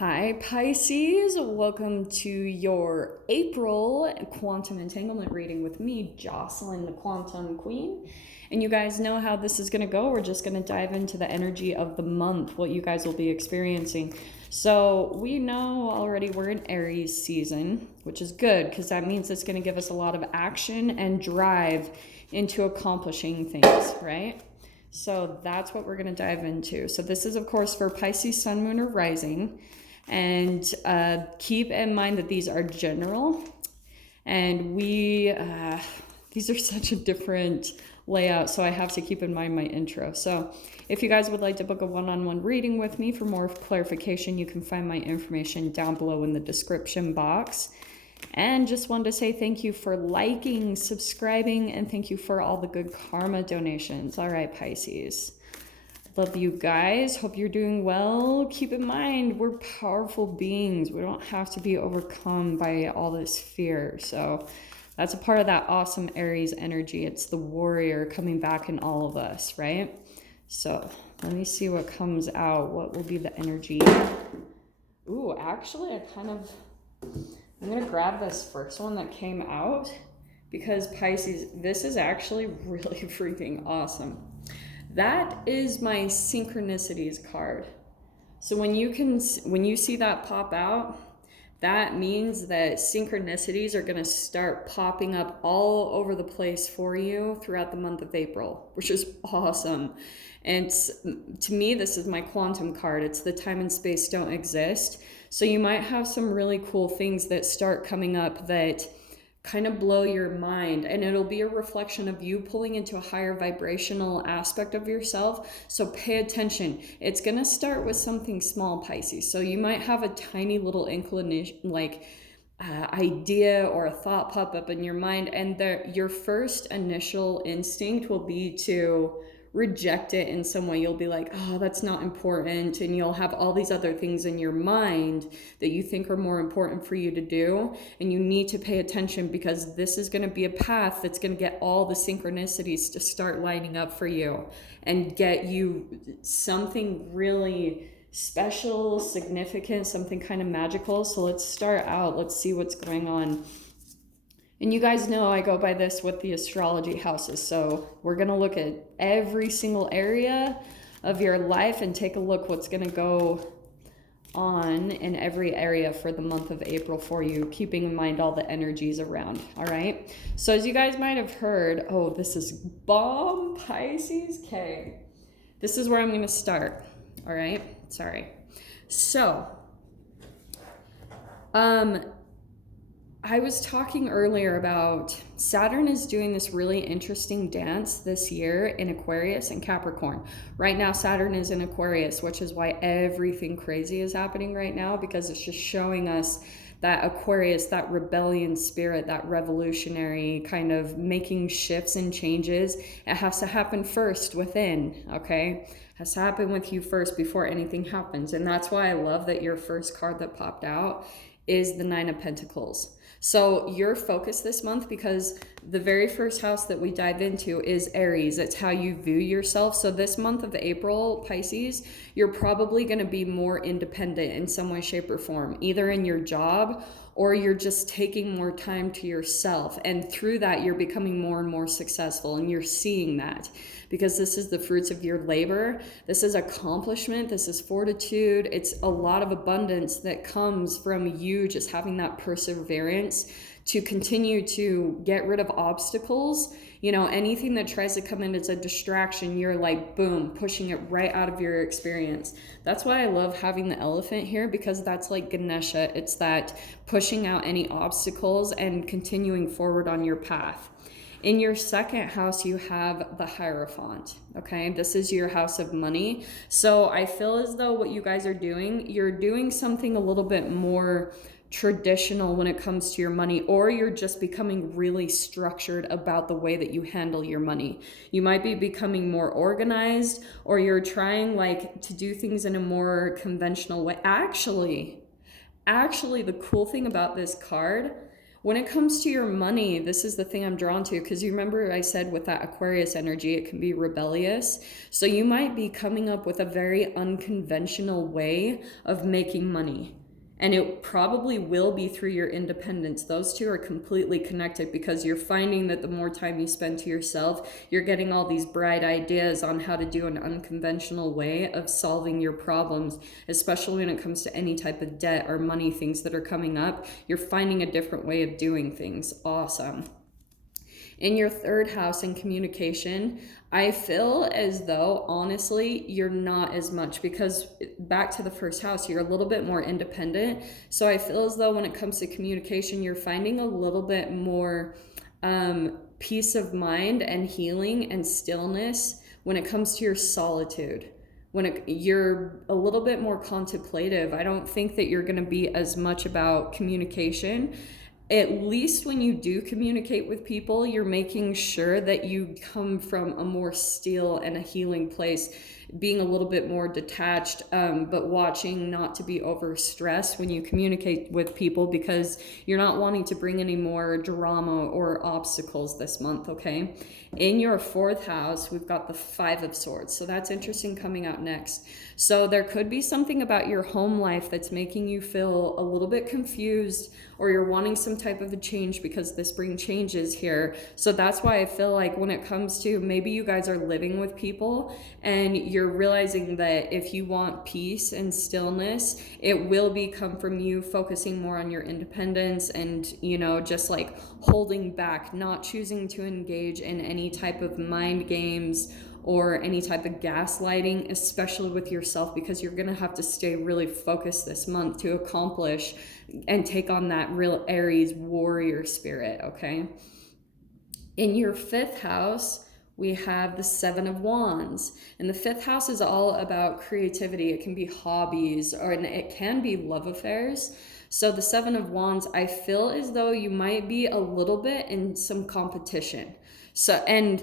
Hi Pisces, welcome to your April quantum entanglement reading with me, Jocelyn, the Quantum Queen. And you guys know how this is going to go. We're just going to dive into the energy of the month, what you guys will be experiencing. So we know already we're in Aries season, which is good because that means it's going to give us a lot of action and drive into accomplishing things, right? So that's what we're going to dive into. So this is, of course, for Pisces, Sun, Moon, or Rising. And keep in mind that these are general. And these are such a different layout, so I have to keep in mind my intro. So if you guys would like to book a one-on-one reading with me for more clarification, you can find my information down below in the description box. And just wanted to say thank you for liking, subscribing, and thank you for all the good karma donations. All right, Pisces. Love you guys. Hope you're doing well. Keep in mind, we're powerful beings. We don't have to be overcome by all this fear. So that's a part of that awesome Aries energy. It's the warrior coming back in all of us, right? So let me see what comes out. What will be the energy? Ooh, actually, I'm going to grab this first one that came out because Pisces, this is actually really freaking awesome. That is my synchronicities card. So when you see that pop out, that means that synchronicities are going to start popping up all over the place for you throughout the month of April, which is awesome. And to me, this is my quantum card. It's the time and space don't exist. So you might have some really cool things that start coming up that kind of blow your mind, and it'll be a reflection of you pulling into a higher vibrational aspect of yourself. So pay attention. It's going to start with something small, Pisces. So you might have a tiny little inclination, idea or a thought pop up in your mind, and your first initial instinct will be to reject it in some way. You'll be like, oh, that's not important, and you'll have all these other things in your mind that you think are more important for you to do, and you need to pay attention because this is going to be a path that's going to get all the synchronicities to start lining up for you and get you something really special, significant, something kind of magical. So let's start out. Let's see what's going on. And you guys know I go by this with the astrology houses. So we're going to look at every single area of your life and take a look what's going to go on in every area for the month of April for you, keeping in mind all the energies around. All right. So as you guys might have heard, oh, this is bomb, Pisces. Okay. This is where I'm going to start. All right. Sorry. So, I was talking earlier about Saturn is doing this really interesting dance this year in Aquarius and Capricorn. Right now, Saturn is in Aquarius, which is why everything crazy is happening right now, because it's just showing us that Aquarius, that rebellion spirit, that revolutionary kind of making shifts and changes. It has to happen first within, okay? It has to happen with you first before anything happens. And that's why I love that your first card that popped out is the Nine of Pentacles. So your focus this month, because the very first house that we dive into is Aries. It's how you view yourself. So this month of April, Pisces, you're probably going to be more independent in some way, shape, or form, either in your job or you're just taking more time to yourself. And through that, you're becoming more and more successful, and you're seeing that because this is the fruits of your labor. This is accomplishment. This is fortitude. It's a lot of abundance that comes from you just having that perseverance to continue to get rid of obstacles. You know, anything that tries to come in as a distraction, you're like, boom, pushing it right out of your experience. That's why I love having the elephant here, because that's like Ganesha. It's that pushing out any obstacles and continuing forward on your path. In your second house, you have the Hierophant, okay? This is your house of money. So I feel as though what you guys are doing, you're doing something a little bit more traditional when it comes to your money, or you're just becoming really structured about the way that you handle your money. You might be becoming more organized, or you're trying to do things in a more conventional way. Actually, the cool thing about this card, When it comes to your money, this is the thing I'm drawn to, because you remember I said with that Aquarius energy, it can be rebellious. So you might be coming up with a very unconventional way of making money. And it probably will be through your independence. Those two are completely connected, because you're finding that the more time you spend to yourself, you're getting all these bright ideas on how to do an unconventional way of solving your problems, especially when it comes to any type of debt or money things that are coming up. You're finding a different way of doing things. Awesome. In your third house in communication, I feel as though, honestly, you're not as much, because back to the first house, you're a little bit more independent. So I feel as though when it comes to communication, you're finding a little bit more peace of mind and healing and stillness when it comes to your solitude. You're a little bit more contemplative. I don't think that you're going to be as much about communication. At least when you do communicate with people, you're making sure that you come from a more still and a healing place, being a little bit more detached, but watching not to be overstressed when you communicate with people, because you're not wanting to bring any more drama or obstacles this month, okay? In your fourth house, we've got the Five of Swords. So that's interesting coming out next. So there could be something about your home life that's making you feel a little bit confused, or you're wanting some type of a change because the spring changes here. So that's why I feel like when it comes to, maybe you guys are living with people and you're realizing that if you want peace and stillness, it will come from you focusing more on your independence and, you know, just like holding back, not choosing to engage in any type of mind games or any type of gaslighting, especially with yourself, because you're going to have to stay really focused this month to accomplish and take on that real Aries warrior spirit, okay? In your fifth house, we have the Seven of Wands. And the fifth house is all about creativity. It can be hobbies, and it can be love affairs. So the Seven of Wands, I feel as though you might be a little bit in some competition. And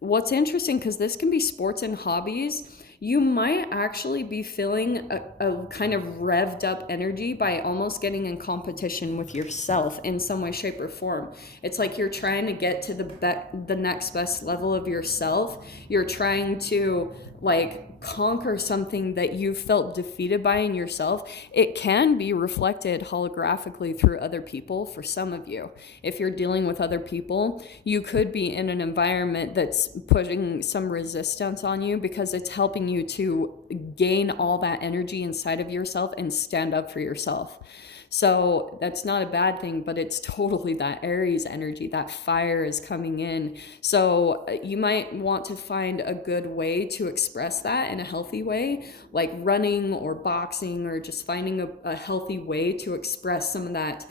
what's interesting, because this can be sports and hobbies, you might actually be feeling a kind of revved up energy by almost getting in competition with yourself in some way, shape, or form. It's like you're trying to get to the next best level of yourself. You're trying to like conquer something that you felt defeated by in yourself. It can be reflected holographically through other people for some of you. If you're dealing with other people, you could be in an environment that's putting some resistance on you, because it's helping you to gain all that energy inside of yourself and stand up for yourself. So that's not a bad thing, but it's totally that Aries energy, that fire is coming in. So you might want to find a good way to express that in a healthy way, like running or boxing, or just finding a healthy way to express some of that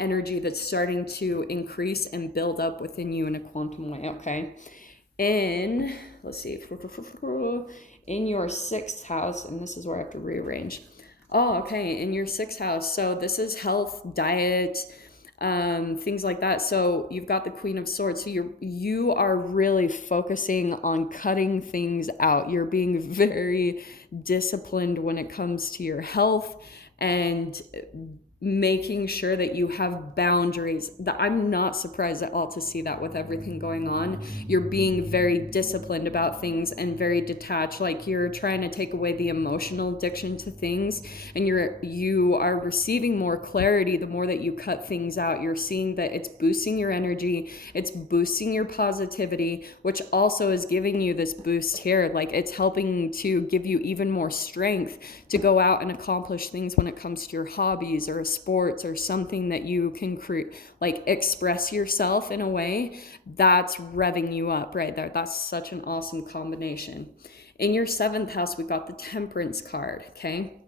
energy that's starting to increase and build up within you in a quantum way, okay? Let's see, in your sixth house, and this is where I have to rearrange. Oh, okay, in your sixth house. So this is health, diet, things like that. So you've got the Queen of Swords. So you are really focusing on cutting things out. You're being very disciplined when it comes to your health and making sure that you have boundaries. I'm not surprised at all to see that with everything going on. You're being very disciplined about things and very detached, like you're trying to take away the emotional addiction to things, and you are receiving more clarity the more that you cut things out. You're seeing that it's boosting your energy, it's boosting your positivity, which also is giving you this boost here. Like it's helping to give you even more strength to go out and accomplish things when it comes to your hobbies or sports or something that you can like express yourself in a way that's revving you up right there. That's such an awesome combination. In your seventh house, we've got the Temperance card, okay?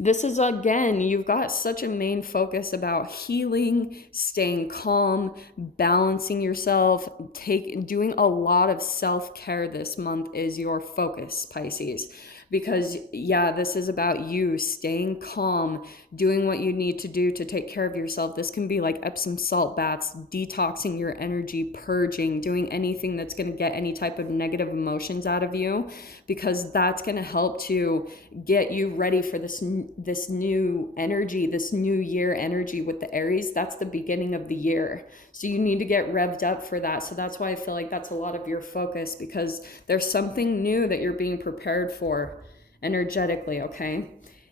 This is, again, you've got such a main focus about healing, staying calm, balancing yourself, doing a lot of self-care this month is your focus, Pisces. because yeah, this is about you staying calm, doing what you need to do to take care of yourself. This can be like Epsom salt baths, detoxing your energy, purging, doing anything that's going to get any type of negative emotions out of you, because that's going to help to get you ready for this new energy, this new year energy with the Aries. That's the beginning of the year, so you need to get revved up for that. So that's why I feel like that's a lot of your focus, because there's something new that you're being prepared for energetically. Okay,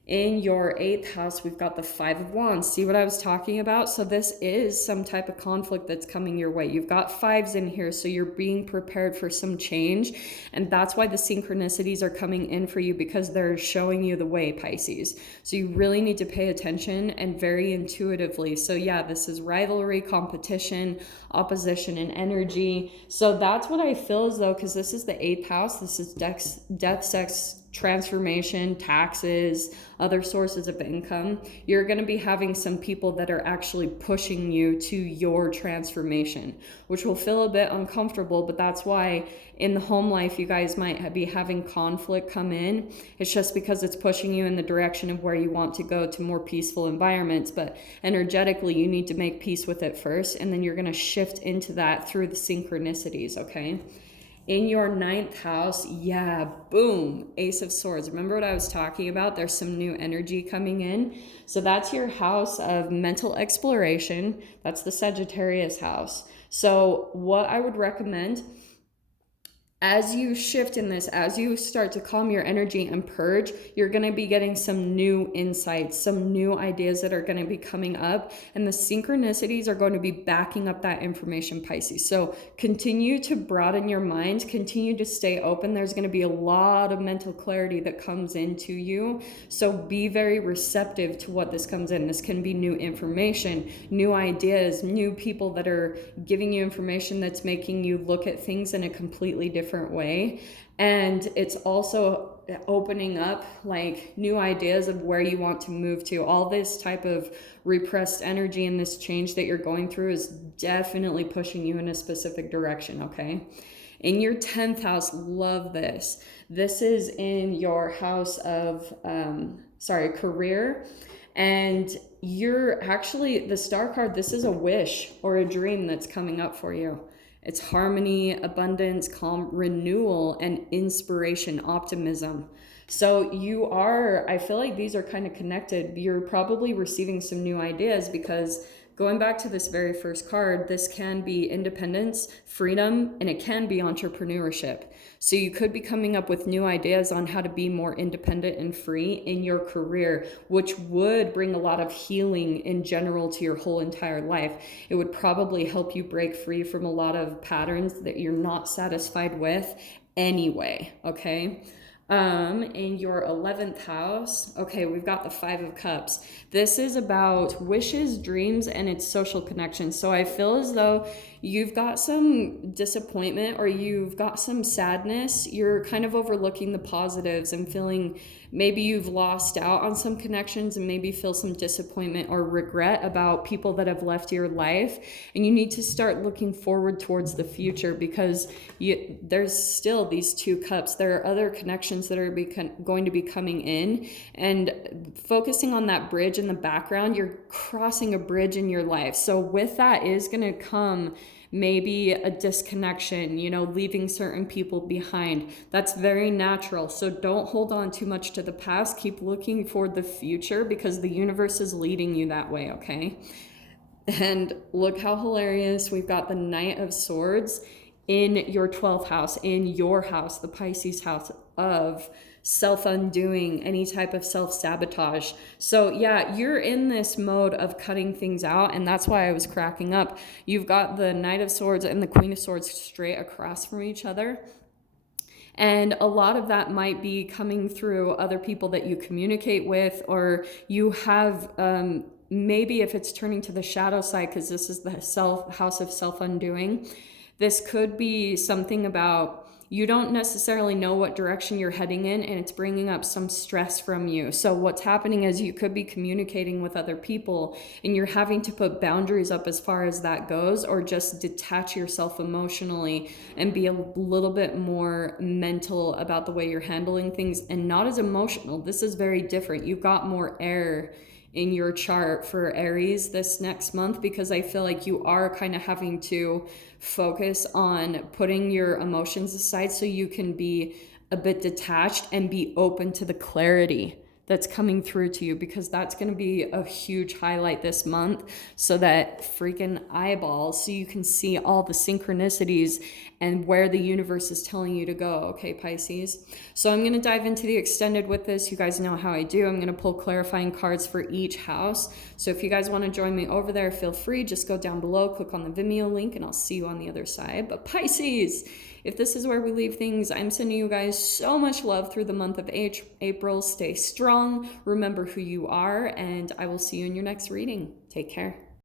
in your 8th house, we've got the 5 of Wands. See what I was talking about? So this is some type of conflict that's coming your way. You've got 5s in here, so you're being prepared for some change. And that's why the synchronicities are coming in for you, because they're showing you the way, Pisces. So you really need to pay attention, and very intuitively. So yeah, this is rivalry, competition, opposition, and energy. So that's what I feel as though, because this is the 8th house. This is death, sex, transformation, taxes, other sources of income. You're going to be having some people that are actually pushing you to your transformation, which will feel a bit uncomfortable, but that's why in the home life you guys might be having conflict come in. It's just because it's pushing you in the direction of where you want to go, to more peaceful environments, but energetically you need to make peace with it first, and then you're going to shift into that through the synchronicities. Okay, in your 9th house, yeah, boom, Ace of Swords. Remember what I was talking about? There's some new energy coming in. So that's your house of mental exploration. That's the Sagittarius house. So what I would recommend, as you shift in this, as you start to calm your energy and purge, you're going to be getting some new insights, some new ideas that are going to be coming up, and the synchronicities are going to be backing up that information, Pisces. So continue to broaden your mind, continue to stay open. There's going to be a lot of mental clarity that comes into you. So be very receptive to what this comes in. This can be new information, new ideas, new people that are giving you information that's making you look at things in a completely different way. And it's also opening up like new ideas of where you want to move to. All this type of repressed energy and this change that you're going through is definitely pushing you in a specific direction. Okay, in your 10th house, love this. This is in your house of career. And you're actually, the star card, this is a wish or a dream that's coming up for you. It's harmony, abundance, calm, renewal, and inspiration, optimism. So you are, I feel like these are kind of connected. You're probably receiving some new ideas, because going back to this very first card, this can be independence, freedom, and it can be entrepreneurship. So you could be coming up with new ideas on how to be more independent and free in your career, which would bring a lot of healing in general to your whole entire life. It would probably help you break free from a lot of patterns that you're not satisfied with anyway, okay? In your 11th house, okay, we've got the 5 of Cups. This is about wishes, dreams, and its social connections. So I feel as though you've got some disappointment, or you've got some sadness. You're kind of overlooking the positives and feeling maybe you've lost out on some connections, and maybe feel some disappointment or regret about people that have left your life. And you need to start looking forward towards the future, because there's still these 2 cups. There are other connections that are going to be coming in, and focusing on that bridge in the background, you're crossing a bridge in your life. So with that is going to come maybe a disconnection, leaving certain people behind. That's very natural. So don't hold on too much to the past. Keep looking for the future, because the universe is leading you that way, okay? And look how hilarious. We've got the Knight of Swords in your 12th house, in your house, the Pisces house of self-undoing, any type of self-sabotage. So yeah, you're in this mode of cutting things out, and that's why I was cracking up. You've got the Knight of Swords and the Queen of Swords straight across from each other. And a lot of that might be coming through other people that you communicate with, or you have, maybe if it's turning to the shadow side, because this is the house of self-undoing, this could be something about you don't necessarily know what direction you're heading in, and it's bringing up some stress from you. So what's happening is you could be communicating with other people and you're having to put boundaries up as far as that goes, or just detach yourself emotionally and be a little bit more mental about the way you're handling things and not as emotional. This is very different. You've got more air in your chart for Aries this next month, because I feel like you are kind of having to focus on putting your emotions aside so you can be a bit detached and be open to the clarity that's coming through to you, because that's going to be a huge highlight this month. So that freaking eyeballs, so you can see all the synchronicities and where the universe is telling you to go. Okay, Pisces. So I'm going to dive into the extended with this. You guys know how I do. I'm going to pull clarifying cards for each house. So if you guys want to join me over there, feel free. Just go down below, click on the Vimeo link, and I'll see you on the other side. But Pisces, if this is where we leave things, I'm sending you guys so much love through the month of April. Stay strong, remember who you are, and I will see you in your next reading. Take care.